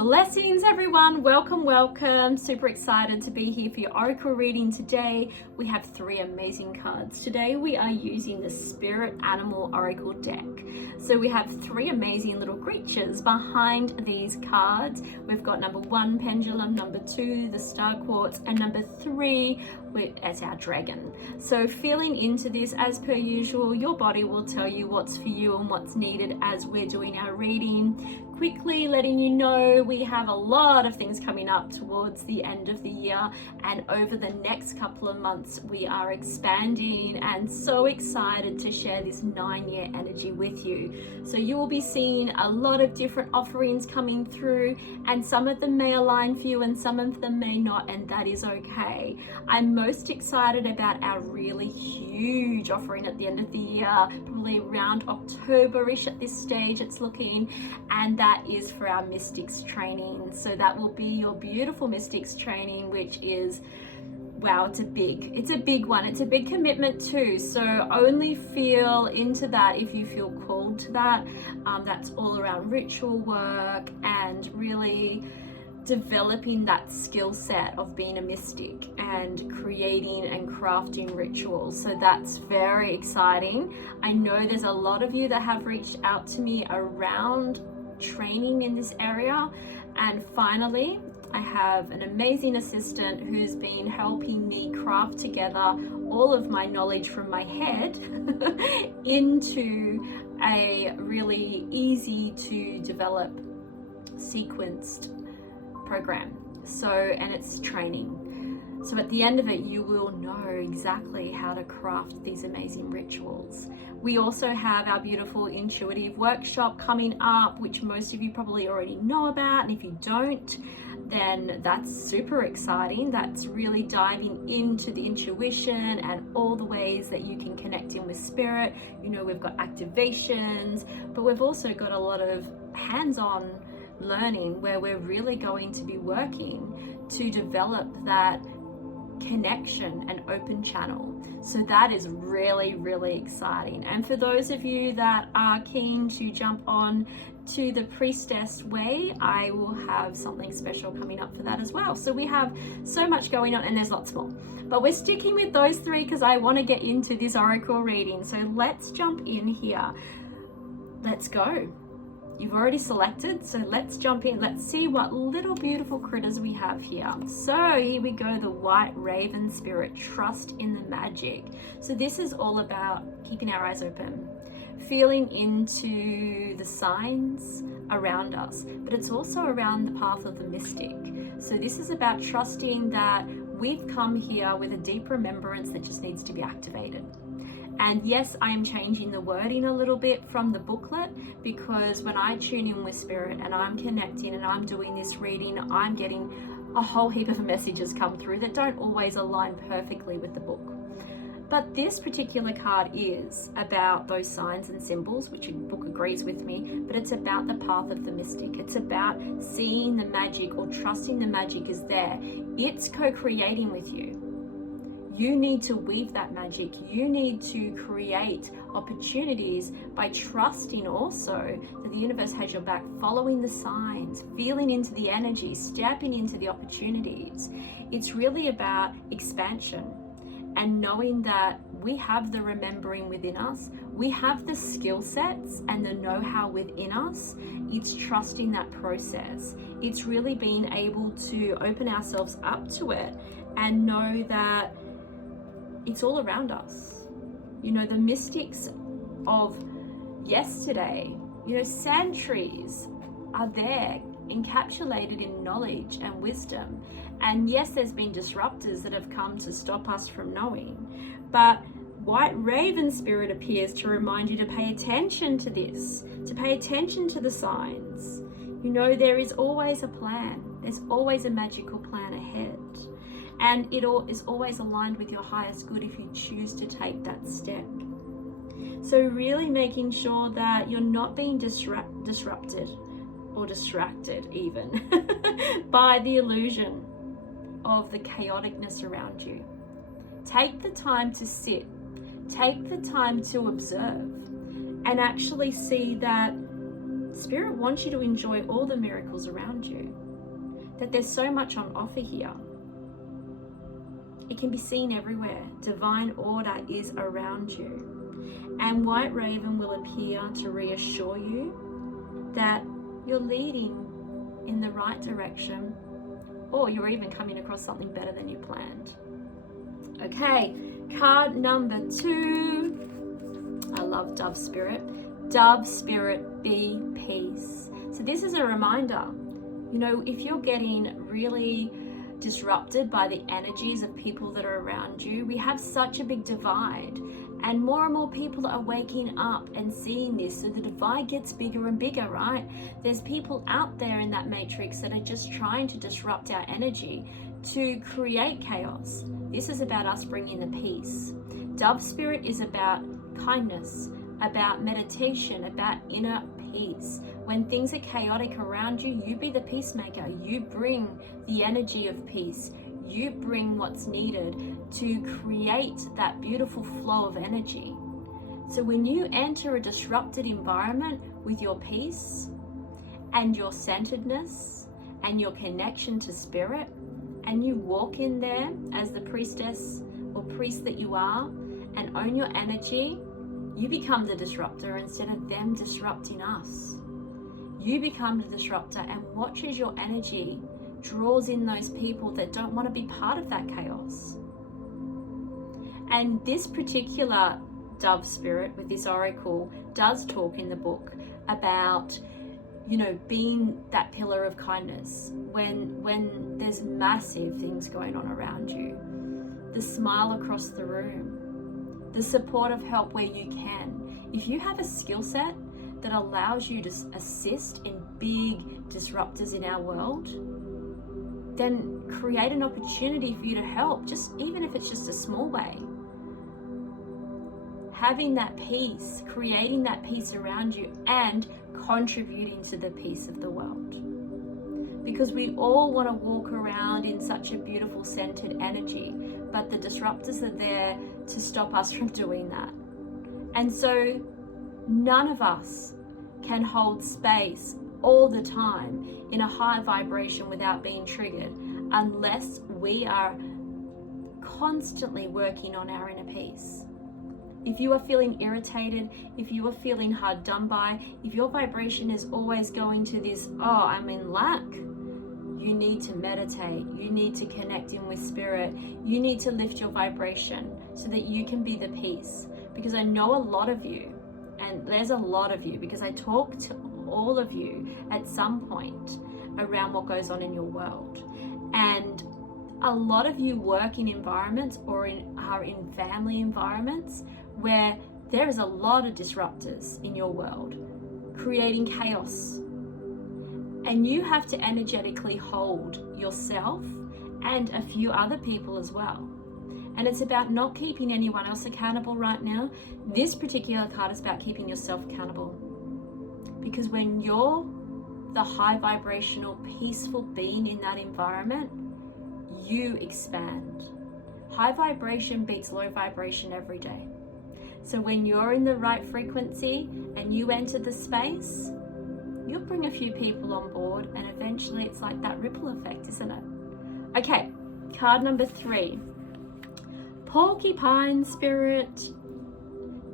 Blessings everyone, welcome. Super excited to be here for your oracle reading today. We have 3 amazing cards. Today we are using the Spirit Animal Oracle deck. So we have 3 amazing little creatures behind these cards. We've got number 1 pendulum, number 2 the star quartz, and number 3 as our dragon. So feeling into this, as per usual, your body will tell you what's for you and what's needed as we're doing our reading. Quickly letting you know we have a lot of things coming up towards the end of the year, and over the next couple of months we are expanding, and so excited to share this 9-year energy with you. So you will be seeing a lot of different offerings coming through, and some of them may align for you and some of them may not, and that is okay. I'm most excited about our really huge offering at the end of the year, probably around October-ish at this stage it's looking, and that is for our mystics training. So that will be your beautiful mystics training, which is, wow, it's a big one. It's a big commitment too. So only feel into that if you feel called to that. That's all around ritual work and really developing that skill set of being a mystic and creating and crafting rituals. So that's very exciting. I know there's a lot of you that have reached out to me around training in this area, and finally I have an amazing assistant who's been helping me craft together all of my knowledge from my head into a really easy to develop sequenced program. And it's training. So at the end of it, you will know exactly how to craft these amazing rituals. We also have our beautiful intuitive workshop coming up, which most of you probably already know about. And if you don't, then that's super exciting. That's really diving into the intuition and all the ways that you can connect in with spirit. You know, we've got activations, but we've also got a lot of hands-on learning where we're really going to be working to develop that connection and open channel. So that is really, really exciting. And for those of you that are keen to jump on to the priestess way, I will have something special coming up for that as well. So we have so much going on, and there's lots more, but we're sticking with those 3 because I want to get into this oracle reading. So let's jump in here. Let's go. You've already selected, so let's jump in. Let's see what little beautiful critters we have here. So here we go, the white raven spirit, trust in the magic. So this is all about keeping our eyes open, feeling into the signs around us, but it's also around the path of the mystic. So this is about trusting that we've come here with a deep remembrance that just needs to be activated. And yes, I am changing the wording a little bit from the booklet, because when I tune in with spirit and I'm connecting and I'm doing this reading, I'm getting a whole heap of messages come through that don't always align perfectly with the book. But this particular card is about those signs and symbols, which the book agrees with me, but it's about the path of the mystic. It's about seeing the magic or trusting the magic is there. It's co-creating with you. You need to weave that magic. You need to create opportunities by trusting also that the universe has your back, following the signs, feeling into the energy, stepping into the opportunities. It's really about expansion and knowing that we have the remembering within us. We have the skill sets and the know-how within us. It's trusting that process. It's really being able to open ourselves up to it and know that it's all around us. You know, the mystics of yesterday, you know, centuries are there encapsulated in knowledge and wisdom. And yes, there's been disruptors that have come to stop us from knowing, but white raven spirit appears to remind you to pay attention to this, to pay attention to the signs. You know, there is always a plan. There's always a magical plan ahead. And it all is always aligned with your highest good if you choose to take that step. So really making sure that you're not being disrupted or distracted even by the illusion of the chaoticness around you. Take the time to sit, take the time to observe, and actually see that Spirit wants you to enjoy all the miracles around you, that there's so much on offer here. It can be seen everywhere. Divine order is around you. And White Raven will appear to reassure you that you're leading in the right direction, or you're even coming across something better than you planned. Okay, card number 2. I love Dove Spirit. Dove Spirit, be peace. So this is a reminder, if you're getting really disrupted by the energies of people that are around you, we have such a big divide, and more people are waking up and seeing this, so the divide gets bigger and bigger, right? There's people out there in that matrix that are just trying to disrupt our energy to create chaos. This is about us bringing the peace. Dove Spirit is about kindness, about meditation, about inner peace. When things are chaotic around you, you be the peacemaker. You bring the energy of peace. You bring what's needed to create that beautiful flow of energy. So when you enter a disrupted environment with your peace and your centeredness and your connection to spirit, and you walk in there as the priestess or priest that you are and own your energy, you become the disruptor instead of them disrupting us. You become the disruptor and watch as your energy draws in those people that don't want to be part of that chaos. And this particular Dove Spirit with this oracle does talk in the book about, being that pillar of kindness when there's massive things going on around you. The smile across the room, the supportive help where you can. If you have a skill set that allows you to assist in big disruptors in our world, then create an opportunity for you to help, just even if it's just a small way. Having that peace, creating that peace around you, and contributing to the peace of the world. Because we all want to walk around in such a beautiful centered energy, but the disruptors are there to stop us from doing that. And so none of us can hold space all the time in a high vibration without being triggered, unless we are constantly working on our inner peace. If you are feeling irritated, if you are feeling hard done by, if your vibration is always going to this, I'm in lack, you need to meditate, you need to connect in with spirit, you need to lift your vibration so that you can be the peace. Because I know a lot of you, and there's a lot of you, because I talk to all of you at some point around what goes on in your world. And a lot of you work in environments or are in family environments where there is a lot of disruptors in your world creating chaos. And you have to energetically hold yourself and a few other people as well. And it's about not keeping anyone else accountable right now. This particular card is about keeping yourself accountable. Because when you're the high vibrational, peaceful being in that environment, you expand. High vibration beats low vibration every day. So when you're in the right frequency and you enter the space, you'll bring a few people on board, and eventually it's like that ripple effect, isn't it? Okay, card number 3. Porcupine Spirit,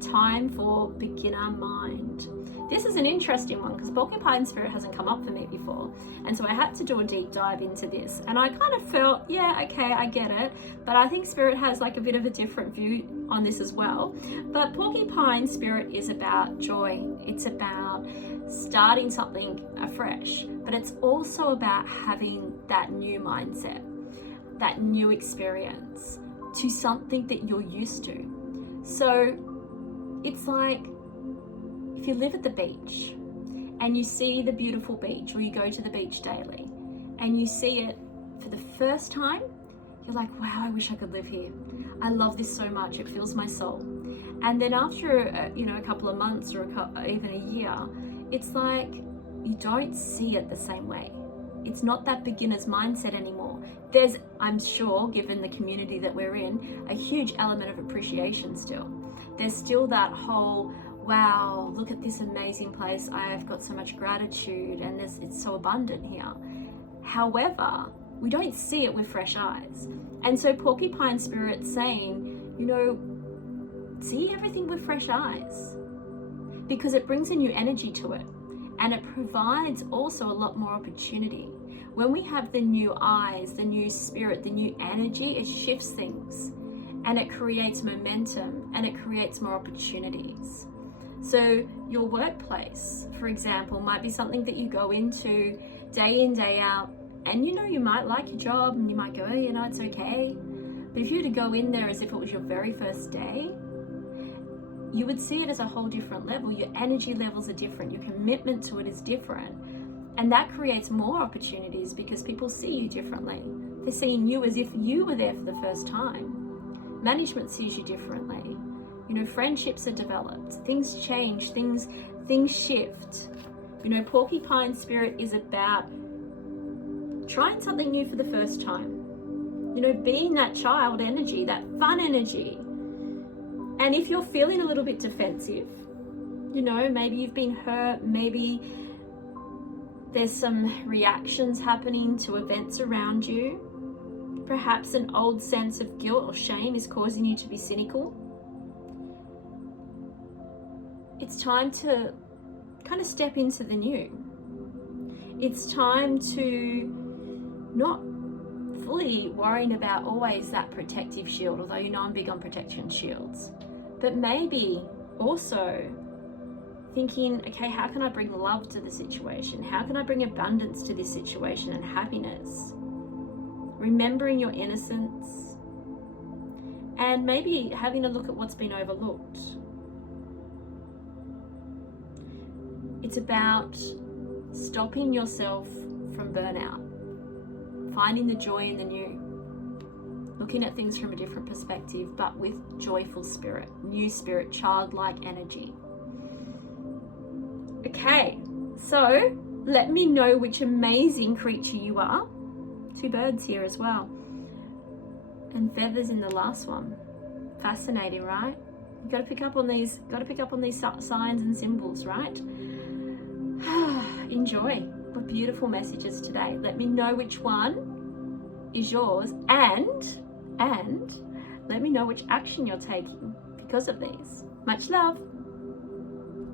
time for beginner mind. This is an interesting one because Porcupine Spirit hasn't come up for me before, and so I had to do a deep dive into this, and I kind of felt, yeah, okay, I get it, but I think Spirit has like a bit of a different view on this as well. But Porcupine Spirit is about joy, it's about starting something afresh, but it's also about having that new mindset, that new experience to something that you're used to. So it's like if you live at the beach and you see the beautiful beach, or you go to the beach daily and you see it for the first time, you're like, wow, I wish I could live here. I love this so much, it fills my soul. And then after a couple of months or even a year, it's like you don't see it the same way. It's not that beginner's mindset anymore. There's, I'm sure, given the community that we're in, a huge element of appreciation still. There's still that whole, wow, look at this amazing place. I have got so much gratitude and it's so abundant here. However, we don't see it with fresh eyes. And so Porcupine Spirit's saying, you know, see everything with fresh eyes, because it brings a new energy to it, and it provides also a lot more opportunity. When we have the new eyes, the new spirit, the new energy, it shifts things and it creates momentum and it creates more opportunities. So your workplace, for example, might be something that you go into day in, day out, and you know, you might like your job and you might go, oh, you know, it's okay. But if you were to go in there as if it was your very first day, you would see it as a whole different level. Your energy levels are different. Your commitment to it is different. And that creates more opportunities because people see you differently. They're seeing you as if you were there for the first time. Management sees you differently. You know, friendships are developed. Things change. Things shift. You know, Porcupine Spirit is about trying something new for the first time. You know, being that child energy, that fun energy. And if you're feeling a little bit defensive, you know, maybe you've been hurt, maybe there's some reactions happening to events around you, perhaps an old sense of guilt or shame is causing you to be cynical, it's time to kind of step into the new. It's time to not fully worrying about always that protective shield, although you know I'm big on protection shields, but maybe also thinking, okay, how can I bring love to the situation? How can I bring abundance to this situation and happiness? Remembering your innocence and maybe having a look at what's been overlooked. It's about stopping yourself from burnout, finding the joy in the new, looking at things from a different perspective, but with joyful spirit, new spirit, childlike energy. Okay, so let me know which amazing creature you are. 2 birds here as well. And feathers in the last one. Fascinating, right? You've got to pick up on these, signs and symbols, right? Enjoy. What beautiful messages today. Let me know which one is yours, and let me know which action you're taking because of these. Much love.